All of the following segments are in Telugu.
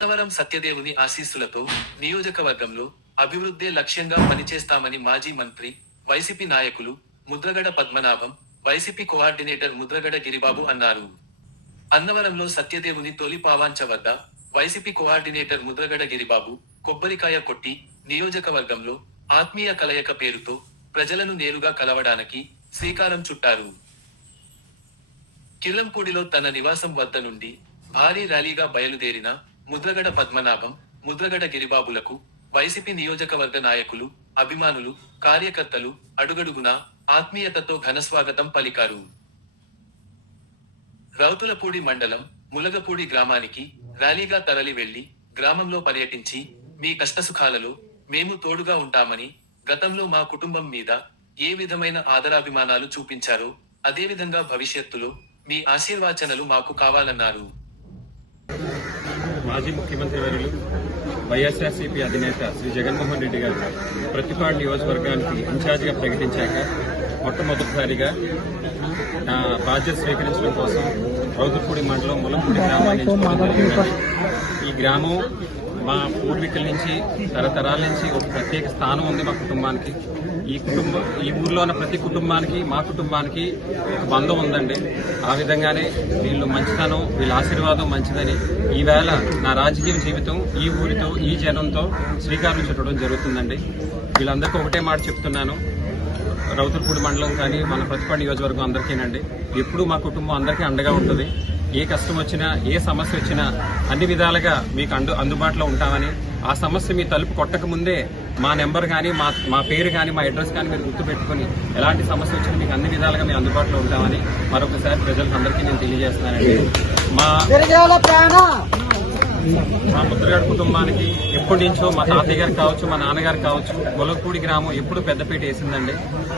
అన్నవరం సత్యదేవుని ఆశీస్సులతో నియోజకవర్గంలో అభివృద్ధే లక్ష్యంగా పనిచేస్తామని మాజీ మంత్రి వైసీపీ నాయకులు ముద్రగడ పద్మనాభం వైసీపీ కోఆర్డినేటర్ ముద్రగడ గిరిబాబు అన్నారు. అన్నవరంలో సత్యదేవుని తొలి పావాంచ వద్ద వైసీపీ కోఆర్డినేటర్ ముద్రగడ గిరిబాబు కొబ్బరికాయ కొట్టి నియోజకవర్గంలో ఆత్మీయ కలయిక పేరుతో ప్రజలను నేరుగా కలవడానికి శ్రీకారం చుట్టారు. కిల్లంపూడిలో తన నివాసం వద్ద నుండి భారీ ర్యాలీగా బయలుదేరిన ముద్రగడ పద్మనాభం ముద్రగడ గిరిబాబులకు వైసీపీ నియోజకవర్గ నాయకులు అభిమానులు కార్యకర్తలు అడుగడుగునా ఆత్మీయతతో ఘనస్వాగతం పలికారు. రౌతులపూడి మండలం ములగపూడి గ్రామానికి ర్యాలీగా తరలి వెళ్ళి గ్రామంలో పర్యటించి మీ కష్టసుఖాలలో మేము తోడుగా ఉంటామని గతంలో మా కుటుంబం మీద ఏ విధమైన ఆదరాభిమానాలు చూపించారో అదేవిధంగా భవిష్యత్తులో మీ ఆశీర్వాచనలు మాకు కావాలన్నారు. మాజీ ముఖ్యమంత్రి వర్యులు వైఎస్ఆర్సీపీ అధినేత శ్రీ జగన్మోహన్ రెడ్డి గారు ప్రతిపాడు నియోజకవర్గానికి ఇన్ఛార్జిగా ప్రకటించాక మొట్టమొదటిసారిగా నా బాధ్యత స్వీకరించడం కోసం రౌతుపూడి మండలం ములంపూడి గ్రామాన్ని ఈ గ్రామం మా పూర్వీకుల నుంచి తరతరాల నుంచి ఒక ప్రత్యేక స్థానం ఉంది మా కుటుంబానికి. ఈ కుటుంబం ఈ ఊర్లో ఉన్న ప్రతి కుటుంబానికి మా కుటుంబానికి బంధం ఉందండి. ఆ విధంగానే వీళ్ళు మంచితనం వీళ్ళ ఆశీర్వాదం మంచిదని ఈవేళ నా రాజకీయ జీవితం ఈ ఊరితో ఈ జనంతో శ్రీకారం చుట్టడం జరుగుతుందండి. వీళ్ళందరికీ ఒకటే మాట చెప్తున్నాను. రౌతులపూడి మండలం కానీ మన ప్రతిపాడు నియోజకవర్గం అందరికీనండి. ఎప్పుడు మా కుటుంబం అందరికీ అండగా ఉంటుంది. ఏ కష్టం వచ్చినా ఏ సమస్య వచ్చినా అన్ని విధాలుగా మీకు అందు అందుబాటులో ఉంటామని ఆ సమస్య మీ తలుపు కొట్టక ముందే మా నెంబర్ కానీ మా మా పేరు కానీ మా అడ్రస్ కానీ మీరు గుర్తుపెట్టుకుని ఎలాంటి సమస్య వచ్చినా మీకు అన్ని విధాలుగా మేము అందుబాటులో ఉంటామని మరొకసారి ప్రజలకు అందరికీ నేను తెలియజేస్తున్నానండి. మా మా ముద్రగాడి కుటుంబానికి ఎప్పటి నుంచో మా తాతయ్య గారు కావచ్చు మా నాన్నగారు కావచ్చు గొలగపూడి గ్రామం ఎప్పుడు పెద్దపీట వేసిందండి.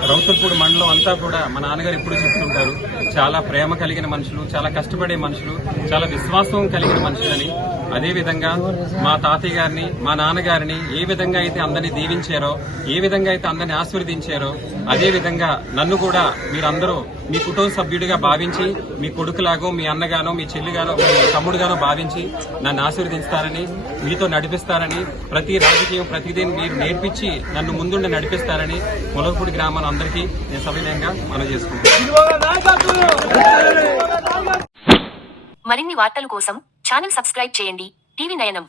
రౌతుల్పూడి మండలం అంతా కూడా మా నాన్నగారు ఎప్పుడు చెప్తుంటారు చాలా ప్రేమ కలిగిన మనుషులు చాలా కష్టపడే మనుషులు చాలా విశ్వాసం కలిగిన మనుషులని. అదే విధంగా మా తాతయ్య గారిని మా నాన్నగారిని ఏ విధంగా అయితే అందరినీ దీవించారో ఏ విధంగా అయితే అందరినీ ఆశీర్వదించారో అదే విధంగా నన్ను కూడా మీరందరూ మీ కుటుంబ సభ్యుడిగా భావించి మీ కొడుకులాగో మీ అన్నగానో మీ చెల్లిగానో మీ తమ్ముడుగానో భావించి నన్ను ఆశీర్వదిస్తారని మీతో నడిపిస్తారని ప్రతి రాజకీయం ప్రతిదీ మీరు నేర్పించి నన్ను ముందుండి నడిపిస్తారని ములగపూడి గ్రామాన్ని మనందరికీ నేను సవినయంగా మనం చేసుకుంటాను మరిన్ని వార్తల కోసం ఛానల్ సబ్స్క్రైబ్ చేయండి. టీవీ నయనం.